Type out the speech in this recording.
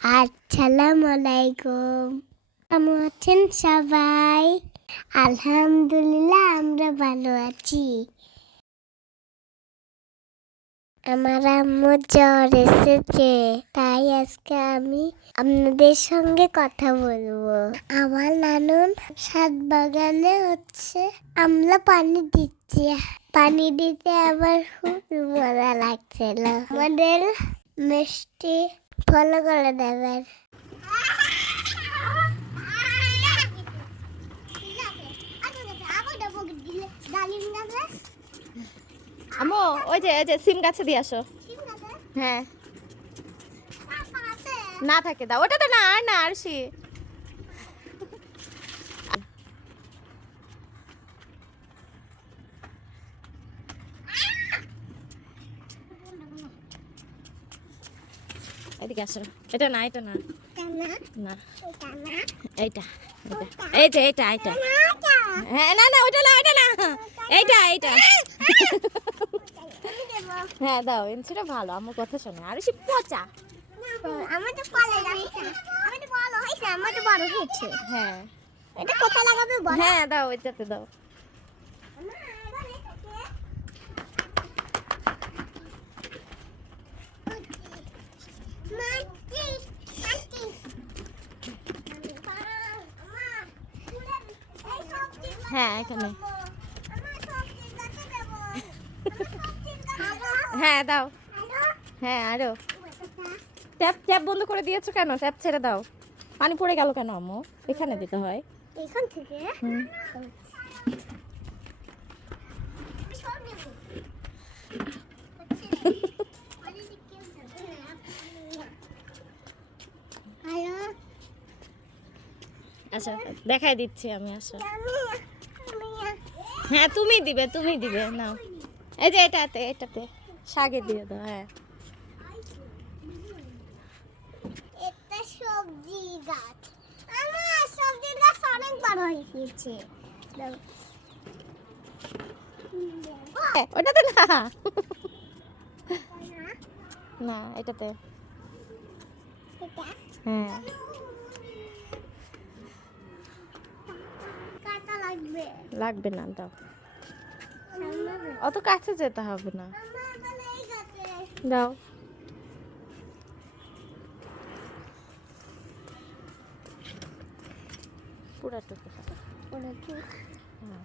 আসসালামু আলাইকুম। কেমন আছেন সবাই? আলহামদুলিল্লাহ আমরা ভালো আছি। আমার আম্মুর জ্বর এসেছে, তাই আজকে আমি আপনাদের সঙ্গে কথা বলবো। আমার নানুর ছাদ বাগানে আমলা পানি দিচ্ছে। পানি দিতে আমার খুব মজা লাগছিল। আমাদের মিষ্টি ফলো করে দেবেন। আমো ওই যে সিম গাছে দিয়ে আসো। হ্যাঁ না থাকে দাও, ওটাতে না আর না আরশি। এদিকে আসো। এটা না এটা না না এইটা এই যে এইটা এইটা। হ্যাঁ না না ওইটা না ওইটা না এইটা এইটা। হ্যাঁ দাও, এনছিটা ভালো, আমার কথা শোনে। আর সে পচা আমাদের কলেজ আমাদের বড় হয়েছে, আমাদের বড় হয়েছে। হ্যাঁ এটা কোথায় লাগাবে বল? হ্যাঁ দাও ওইটাতে দাও। হ্যাঁ এখানে হ্যাঁ দাও। হ্যাঁ আরো ট্যাপ ট্যাপ বন্ধ করে দিয়েছো কেন? ট্যাপ ছেড়ে দাও। পানি পড়ে গেল কেন আম্মু? এখানে দিতে হয়। এখান থেকে আচ্ছা দেখাই দিচ্ছি আমি। আসো হ্যাঁ তুমি দিবে নাও। এই যে এটাতে এটাতে শাকে দিয়ে দাও। হ্যাঁ এটা সবজি গাছ। আমার সবজি গাছ অনেক বড় হয়ে গেছে। ওটাতে না না এটাতে। হ্যাঁ কাটা লাগবে। লাগবে না দাও, অত কাছে যেতে হবে না। দাও পুরাটুকু। পুরাটুকু। হ্যাঁ